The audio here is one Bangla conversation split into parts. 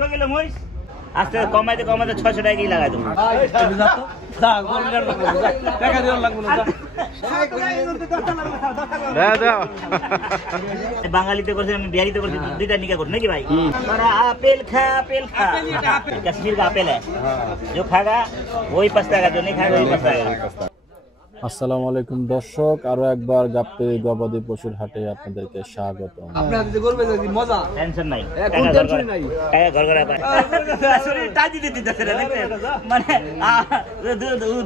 কই গেল মহিষ আস্তে কমাইতে কমাইতে 600 টাকা কি লাগাই দেবো বাঙালিতে করছি আমি বিহারিতে করছি দুইটা নিকা করছি নাকি ভাই আপেল খা कश्मीर का আপেল है जो खाएगा वही पछताएगा जो नहीं खाएगा वही पछताएगा। আসসালামু আলাইকুম দর্শক, আরো একবার গাপ্পে গবাদি পশুর হাটে আপনাদেরকে স্বাগত। আপনাদের গর্বে যদি মজা টেনশন নাই, কোন টেনশন নাই, টাকা ঘর ঘরে পায় আসলে টাকা দিতে দিতেছে না মানে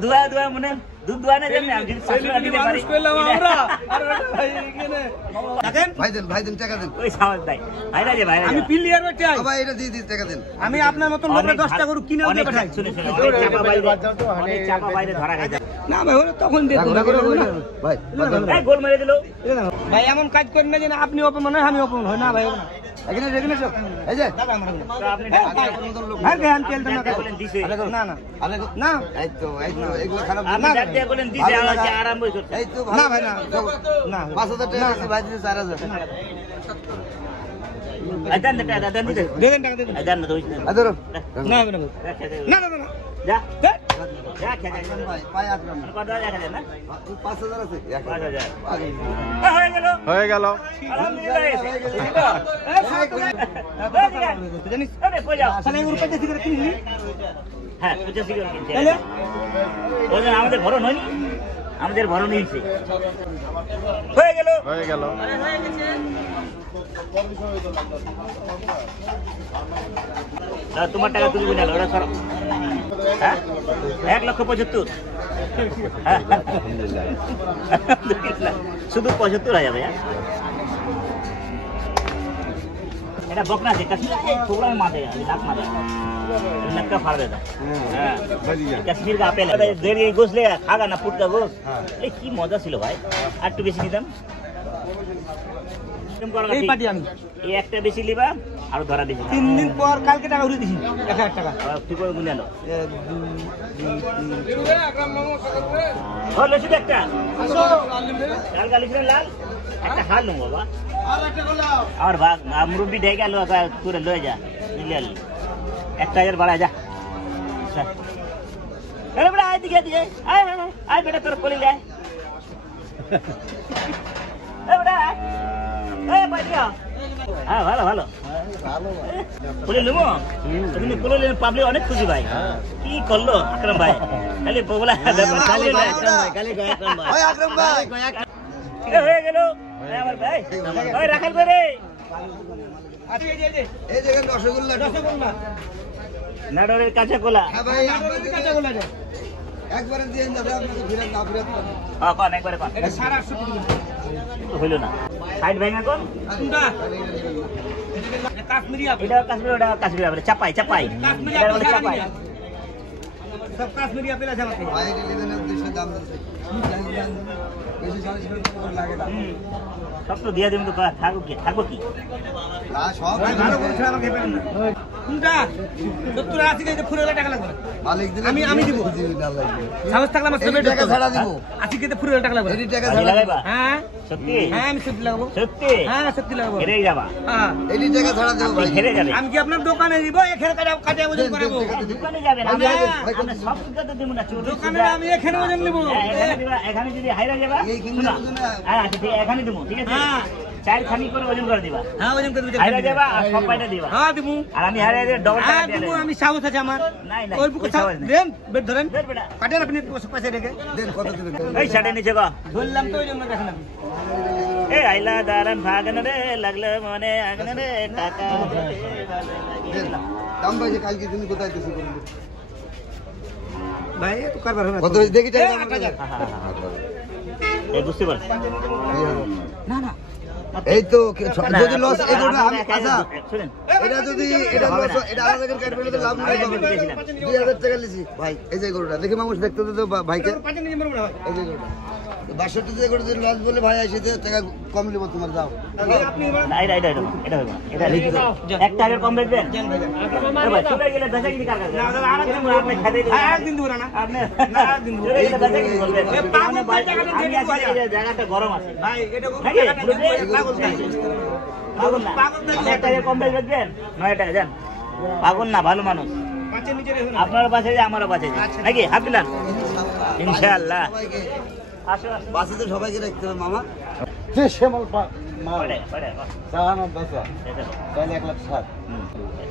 দুয়া দুয়া মানে দুধ দুয়া না জানেন আমি যদি 500 টাকা দিতে পারি কইলাম আমরা আর ভাই এখানে টাকা ভাই দেন টাকা দেন ওই সামাজ নাই ভাইরা যে ভাইরা আমি প্লেয়ার বেটা ভাই এটা দিয়ে দিন টাকা দেন আমি আপনার মত লোকের 10 টাকা করে কিনে দিয়ে পাঠাই শুনে অনেক চাপা বাইরে ধরা খাইছে না ভাই ওরা তখন দেখো ভাই এই গোল মেরে দিলো ভাই এমন কাজ করেন না যে আপনি অপমান হয় আমি অপমান হয় না ভাই এখানে এখানে সব এই যে আপনি হ্যাঁ জ্ঞান তেলটা না বলেন দিছে না না আরে না এই তো এগুলো খারাপ আপনি ডাক দিয়ে বলেন দিছে আমাকে আরাম বই করতে এই তো না ভাই না না 5000 টাকা দিছি ভাই দিছে 4000 আদান টাকা আদান দিতে দেন টাকা দেন আদান না দইছ আ ধরো না না না না যা যা খেয়ে যা ভাই পায় আকরাম কত দেখা যায় না 5000 আছে 5000 হয়ে গেল আলহামদুলিল্লাহ জানিস আরে কই যাও সালে রুপে দিয়ে সিগারেট কিনলি হ্যাঁ 85 করে কিনছে তাহলে ওই আমাদের ভরণ হয়নি আমাদের ভরণ হইছে হয়ে গেল তোমার টাকা তুলবি না ওরা সর হ্যাঁ 1,75,000 শুধু 75 হয়ে যাবে এটা বকনা আছে প্রোগ্রাম মাঝে লাখ মাঝে नक्का फाड़ देता हाँ कश्मीर का आपेल है देर ये गोश्त लेगा खागा ना फुट का गोश्त ये की मजा ছিল ভাই আর একটু বেশি নিতাম এই পাটি আমি এই একটা বেশি লিবা আর ধরা দিছি 3 দিন পর কালকে টাকা উড়ে দিছি 1000 টাকা তুই করে গুনে আলো 1 2 3 আকরাম মামু সকলে ও লসি একটা লাল গালি ছিল লাল একটা হাল লো বাবা আর একটা গোলাও আর ভাগ মুরব্বি ঢে গেল পুরো লয়ে যা নিলে 1000 বাড়া যা अरे बड़ा आए दिखा दिए आए बेटा तेरे कोली ले ए बड़ा ए बढ़िया हां ভালো ভালো কোলি লমো তুমি কোলি লে পাবলিক অনেক খুশি ভাই কি করলো আকরাম ভাই খালি বগলা খালি আকরাম ভাই খালি আকরাম ভাই ওই আকরাম ভাই এ হয়ে গেল আমার ভাই ওই রাখাল করে আচ্ছা এই যে রসগোল্লা নাটোরের কাঁচা কোলা হ্যাঁ ভাই আপনাদের কাছে বলা যায় একবারে দিয়ে যাবে আপনাকে ফিরে না ফিরে হ্যাঁ কোন একবারে কোন এটা 850 টাকা হইলো না সাইড ভাঙা কোন কোনটা এটা কাশ্মীরি আপেল এটা কাশ্মীরি আপেল চাপাই চাপাই এটা বলে চাপাই সব কাশ্মীরি আপেল আছে আমাদের ভাই লেভেলের 200 দাম দিচ্ছে বেশি 40 টাকা লাগে না সব তো দিয়া দিমু তো থাকবো কি না সব ভালো করে ছাড়া আমাকে পেন না কোনটা 70 80 কেজি ফুরেলা টাকা লাগবে মালিক দিলে আমি দিব না লাগবে সাহস থাকলে আমার সবে টাকা ছাড়া দিব 80 কেজি ফুরেলা টাকা লাগবে এই টাকা আজ ছাড়া লাগাইবা হ্যাঁ সত্যি হ্যাঁ আমি সত্যি লাগাবো সত্যি হ্যাঁ সত্যি লাগাবো হেরে যাবা হ্যাঁ এই টাকা ছাড়া দেব ভাই হেরে যাবে আমি কি আপনার দোকানে দিব এখানে কাটে ওজন করাবো দোকানে যাবেন আমরা সব সুবিধা তো দিব না দোকানে আমি এখানে ওজন নিব এখানে যদি হাইরা যাবা এই কিনলে হ্যাঁ আচ্ছা ঠিক এখানে দিব ঠিক আছে হ্যাঁ 4 খানি করে ওজন করে দিবা হ্যাঁ ওজন করে দিতে হাইরা যাবা আর সব পাইটা দিবা হ্যাঁ দিব আর আমি হাইরা দিয়ে ডবল টাকা হ্যাঁ দিয়ে দিব দেব আমি সাহস আছে আমার নাই নাই ওই বুকে সাহস নেই। দেন বেড ধরেন বের বেটা কাটেন আপনি পয়সা রেখে দেন কত দিবেন এই সাড়ে নিচে গো ধরলাম তো ওই জন্য দেখেন আপনি এ আইলা দারান ভাগন রে লাগলো মনে আগন রে টাকা দেন দাম ভাই যে কালকে তুমি কোথায় দিছি বলুন ভাই তো কারবার হবে কত দেখি টাকা 8000 এই বুঝতে পারছি না না এই তো যদি লস এগুলো আমি আচ্ছা শুনেন এটা যদি এটা লস এটা আলাদা করে কাটবে তো লাভ নাই পাবেন 2000 টাকা লিছি ভাই এই যে গরুটা দেখি মানুষ দেখতে তো ভাইকে পাঁচ নম্বর মনে হয় এই যে গরুটা 62 টাকা করে যদি লস বলে ভাই আসিতে টাকা কম নিব তোমার দাও আপনি না এটা হবে না এটা একটা আগে কম বেচবেন এ ভাই চলে গেলে বেচা কিনি কার কাছে আপনি খাইতে দিবেন একদিন দিব না আপনি না একদিন দিব এই বেচা কিনি করবেন এ পাগল ভাই টাকাটা আমি দিয়ে আছি এই জায়গাটা গরম আছে ভাই এটা নাকি পাগল পাগল না একটা আগে কম বেচবেন 9 টাকা দেন পাগল না, ভালো মানুষ। আপনারও বাঁচে যায়, আমারও বাঁচে যায় নাকি? হাত দিলাম ইনশাআল্লাহ। সবাইকে আসো আসো। বাসিতে সবাইকে রাখতে হবে মামা। পড়ে, পড়ে, বাহ। এই দেখো। 1,07,000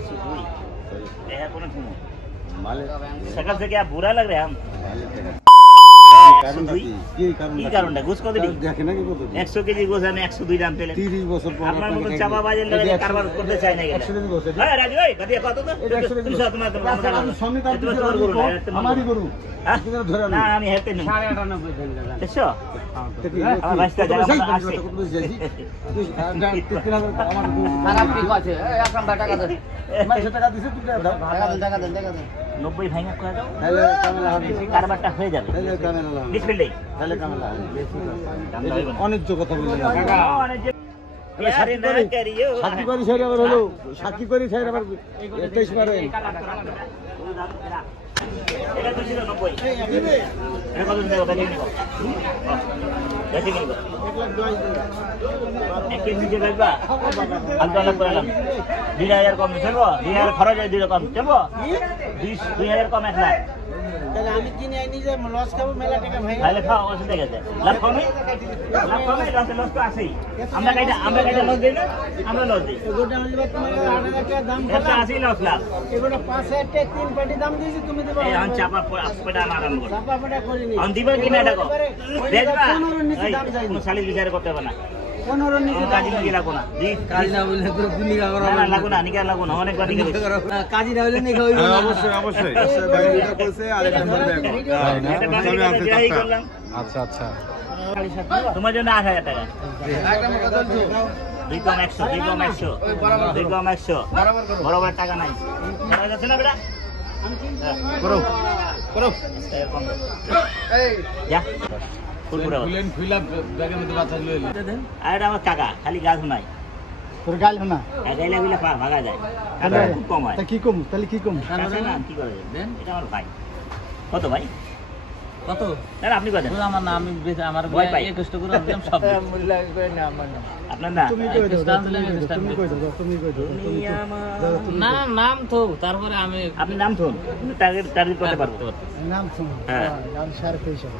102 यह कौन घूमो सकल से क्या बुरा लग रहा है हम কি কারণটা গোস কত দিই 100 কেজি গোস আমি 102 দাম পেলে 30 বছর পর আপনার মতো চাপা বাজের লাগে কারবার করতে চাই না গেলে হ্যাঁ রাজু ভাই কত কত তো তুমি সব তোমার আমারই গরু না আমি হেতে নেই 98 দেন দাদা এসো আমার ভাইস্তা জায়গা আছে খারাপ কি আছে এখন টাকা দে টাকা দিছে তুই টাকা দেন 90 ভাঙা করে দাও তাহলে কামেলা হবে কারবারটা হয়ে যাবে তাহলে কামেলা হবে বিসমিল্লাহ তাহলে কামেলা হবে অনেক কথা বললেন यार ना करियो সাক্ষী করি ছেড়ে আবার হলো সাক্ষী করি ছেড়ে আবার 21 বারে এটা তো ছিল 90 এটা কত দেব দেখে নিব দেখে নিব 1 কেজি যে লাগবা আলাদা করলাম 2000 কম চলবো 2000 খরচ হয় 2 কম চলবো 2000 কম 1 লাখ তাহলে আমি কিনে আনি যে লস খাবো মেলা টাকা ভাই তাহলে খাও অসুবিধা গেছে লাভ কমে লস তো আছেই আমরা কাইটা লস দেই না আমরা লস দেই গোটা হলে তোমার 8,000 টাকা দাম এটা আসি লস লাভ এগুলো 5,000 টাকা 3 পাটি দাম দিয়েছি তুমি দেবা এই আন চাপা পড়া আরম্ভ করো চাপা পাটা করিনি আন দিবা কি না এটা কো দেখবা 15 নিচে দাম যায় কোনো সালিস বিচার করতে হবে না 15 নিচে কাজী নিয়ে লাগো না জি কাজ না বলে তো গুনিগা করো না লাগো না নিকা লাগো না অনেক বাড়ি গেছে কাজী না হলে নেই খাওয়াইবো না অবশ্যই অবশ্যই এটা কইছে আর এটা বলবে আচ্ছা আচ্ছা তোমার জন্য 8,000 টাকা দুই কম 100 দুই কম 100 দুই কম 100 বরাবর টাকা নাই টাকা যাচ্ছে না বেটা করো করো যা ফুলপুরা ফুলেন ফুলা ব্যাগের মধ্যে বাচ্চা লইলে আর এটা আমার কাকা খালি গাছ নাই তোর গাল না গাইলে গুলা ভাগা যায় টাকা খুব কম হয় তা কি কম তাহলে কি কম টাকা না কি করে দেন এটা আমার ভাই কত ভাই কত না আপনি কত আমার না আমি আমার ভয় পাই 21 করে দিলাম সব মূল্য করে না আমার না আপনার না তুমি কই দাও তুমি কই দাও তুমি কই দাও না নাম তো তারপরে আমি আপনি নাম শুন কিন্তু টার্গেট করতে পারবো নাম শুন হ্যাঁ নাম 23.5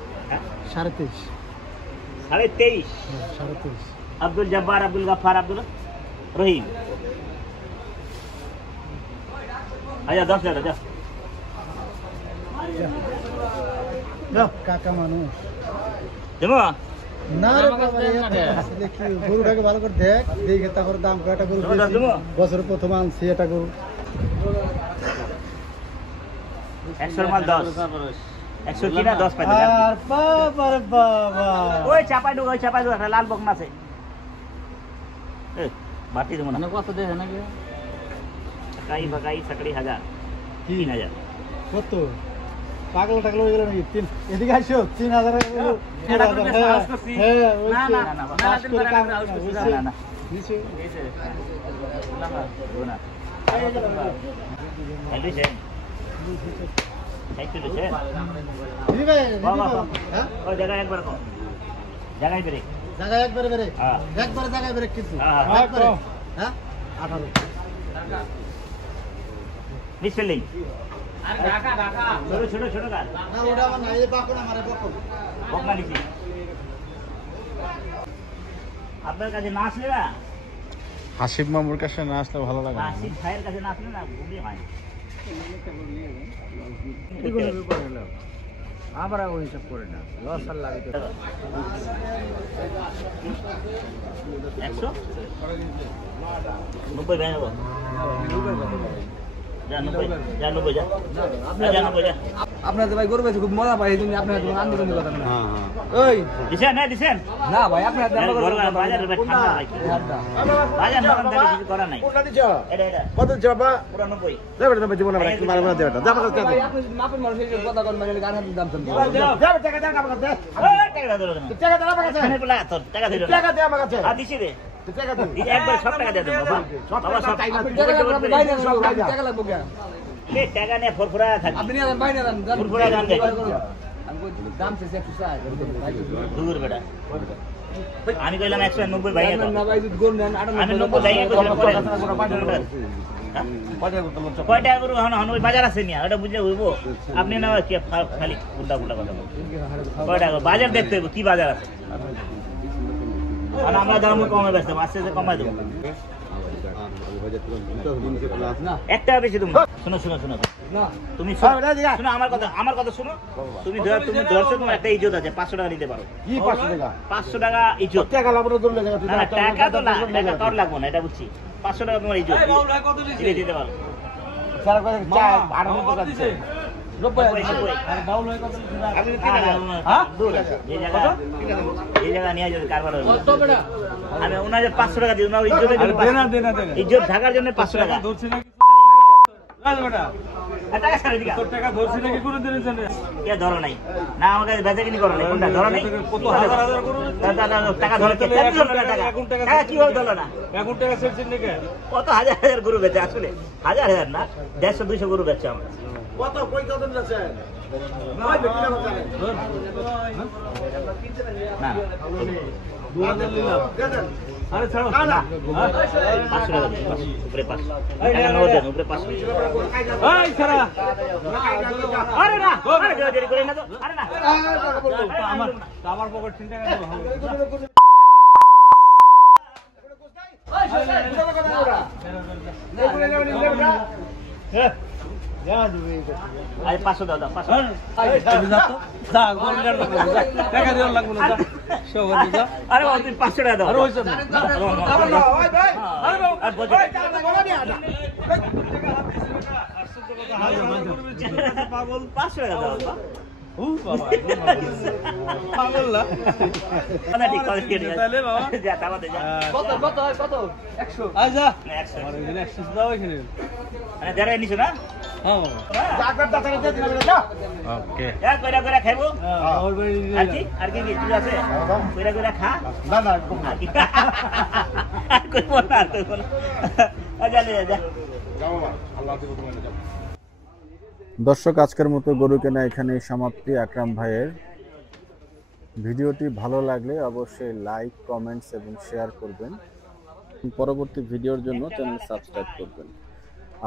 23.5 23.5 23.5 আব্দুল জব্বার আব্দুল গফফার আব্দুল রহিম আচ্ছা 10,000 যা কাকা মানুষ দেবো না রে বাবা দেখি গরুটাকে ভালো করে দেখ দেখে তারপর দাম কয়টা গরু বছরের প্রথম আনছি এটা গরু 100 মাল 10 100 কিনা 10 পাই আর বাবা রে বাবা ওই চাপাই দো একটা লাল বকনা আছে এ বাটি দেবো না কত দেয় নাকি কাই বাগাই सकड़ी 1000 3000 কত পাগল টাগল হয়ে গেল নাকি তিন এদিকে আইসো 3,000 হ্যাঁ না না পাস করে কাম না না নিচে না এলিছে সাইকেল আছে দিদি ভাই বাবা হ্যাঁ ওই জায়গা একবার কো জায়গায় বেরে জায়গা একবারে বেরে হ্যাঁ একবারে জায়গায় বেরে কিছু হ্যাঁ একবারে হ্যাঁ 18 মিসলিং আর ঢাকা ছোট গাছ না ওটা আমার না এই বাকনা মারে বকন বকনা নিছি আপনার কাছে না আসলে না হাসিব মামুর কাছে না আসলে ভালো লাগে না আসিফ ভাইয়ের কাছে না আসলে না ঘুমিয়ে হয় আমরা ওই সব করে না লস আর লাগে 100 90 ভাই নেবো যা 90 যা আপনাদের ভাই গরু বেচে খুব মজা পাই তুমি আপনার আন্দোলন কথা না হ্যাঁ হ্যাঁ ওই দিছেন না ভাই আপনার বাজার ঠান্ডা বাজার দোকান থেকে কিছু করা নাই কোনটা দিছ এটা কত যাবা পুরো 90 যাবে না জীবন আমরা কি মারবো না দেটা যাবা কাছে ভাই আপনি মাপের মানুষের কথা কোন মানে গান হাতে দাম শুনতে যাবে টাকা দাও আমার কাছে টাকা ধরো টাকা দাও আমার কাছে এখানে বলা তোর টাকা ধরো টাকা দে আমার কাছে দিছি রে টাকা দে এই একবার সব টাকা দিয়ে দেবো বাবা সব টাকা টাকা লাগবে কেন এই টাকা নিয়ে ফরফরা থাকি আপনি আর ভাই না দাম ফুরফুরা গান গাই আমি দাম সে 160 দূর বেটা আমি কইলাম 190 ভাই না ভাই যদি গোন দেন আমি 90 ভাই হ্যাঁ? কয় টাকা গরু হন ওই বাজার আছে নিয়া ওটা বুঝলে হইব আপনি না কি খালি উল্টা উল্টা কথা বলেন কয় টাকা বাজার দেখতে হইব কি বাজার আছে আর আমরা দাম কমে বেচতে আস্তে আস্তে কমাই দেবো একটা বেশি তুমি শোনো শোনো শোনো তুমি শোনো আমার কথা শোনো তুমি ধরছো তোমার একটা ইজ্জত আছে 500 টাকা নিতে পারো কি 500 টাকা 500 টাকা ইজ্জত টাকা লাভরে ধরলে না না টাকা তো না টাকা কার লাগবে না এটা বুঝছি 500 টাকা তোমার ইজ্জত দিতে পারো সারা করে চা 800 টাকা দিছে এই জায়গা নিয়ে যাবে কারবার আমি ওনাদের 500 টাকা দিই ওনার ইজ্জত ঢাকার জন্য 500 টাকা ধরো নাই না আমাকে বেচাকিনি করো নাই কোনটা ধরো নাই টাকা ধরো টাকা কিভাবে ধরলো না কত হাজার হাজার গরু বেচে আসলে হাজার হাজার না 150-200 গরু বেচছে আমরা না আরে ছাড়ো না 500 টাকা দিন উপরে 500 উপরে 500 এই ছাড়া আরে না আরে দেরি করে না তো আরে না আমার পকেট 3 টাকা দেবো আরে 500 দাও 500 টাকা দেওয়ার লাগবে না আরে বাবা তুমি 500 টাকা দাও আরে হইছে না আর বজে পাগল 500 টাকা দাও ও বাবা পাগল না না ঠিক করে দিয়ে তাহলে বাবা যা টাকা দে যা কত 100 আচ্ছা না 100 আর এখানে 100 দাও এখানে মানে দেরাই নিছো না হ্যাঁ ওকে যা কইরা কইরা খাইবো আমার বাড়ি আর কি কিছু আছে কইরা কইরা খা না না আর কি আর কই বল না কই বল যা যা যা দর্শক আজকের মতো গরু কেনা এখানেই সমাপ্তি। আকরাম ভাইয়ের ভিডিওটি ভালো লাগলে অবশ্যই লাইক কমেন্টস এবং শেয়ার করবেন। পরবর্তী ভিডিওর জন্য চ্যানেল সাবস্ক্রাইব করবেন।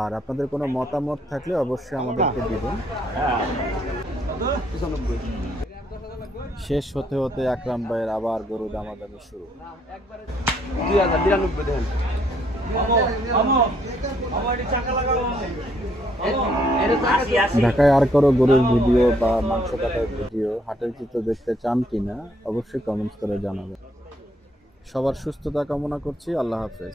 আর আপনাদের কোনো মতামত থাকলে অবশ্যই আমাদেরকে দিবেন। শেষ হতে হতে আকরাম ভাইয়ের আবার গরু দামাদামি শুরু। 2092 দেন আমার চাকা লাগাও ঢাকায় আর কারো গরুর ভিডিও বা মাংস কাটার ভিডিও হাটের চিত্র দেখতে চান কিনা অবশ্যই কমেন্টস করে জানাবেন। সবার সুস্থতা কামনা করছি। আল্লাহ হাফেজ।